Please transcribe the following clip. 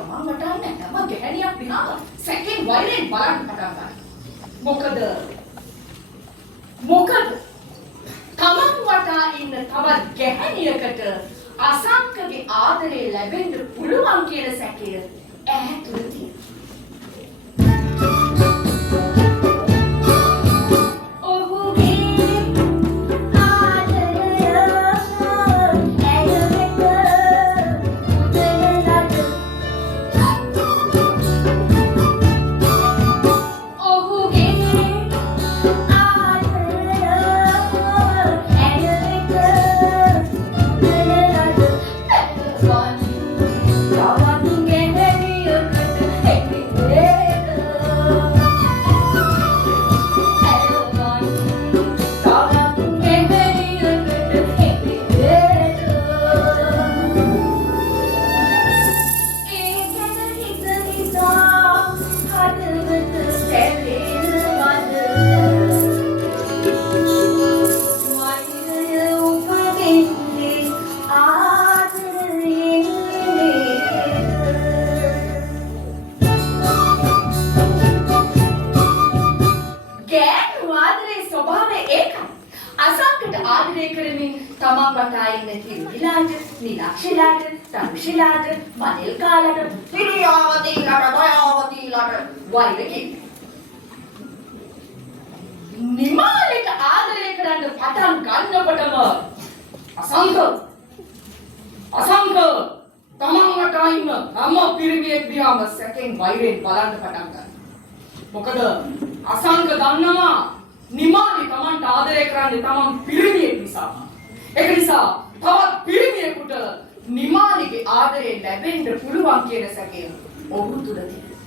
තමන් වටන්නේ නැතම ගැහණියක් දිහා සැකෙන් වෛරයෙන් බලන්න පටන් ගන්නවා. මොකද තමන් වටා ඉන්න තවත් ගැහණියකට අසංකගේ ආදරේ ලැබෙන්න පුළුවන් කියන සැකය ඈ තුල තියෙනවා. නිලක්ෂලාට, තරුෂලාට, මනෙල් කාලට, හිරියාවතීලට, දයාවතීලට වෛරකි. නිමාලෙට ආදරය කරන්න පටන් ගන්නකොටම අසංක තමන් වටා ඉන්න හැම පිරිමියෙක් දිහාම සැකෙන් වෛරයෙන් බලන්න පටන් ගන්නවා. මොකද අසංක දන්නවා නිමාලි තමන්ට ආදරය කරන්නේ තමන් පිරිමියෙක් නිසා. ඒක නිසා තවත් පිරිමියෙකුට නිමාලිගේ ආදරේ ලැබෙන්න පුළුවන් කියන සැකය ඔහු තුල තියෙනවා.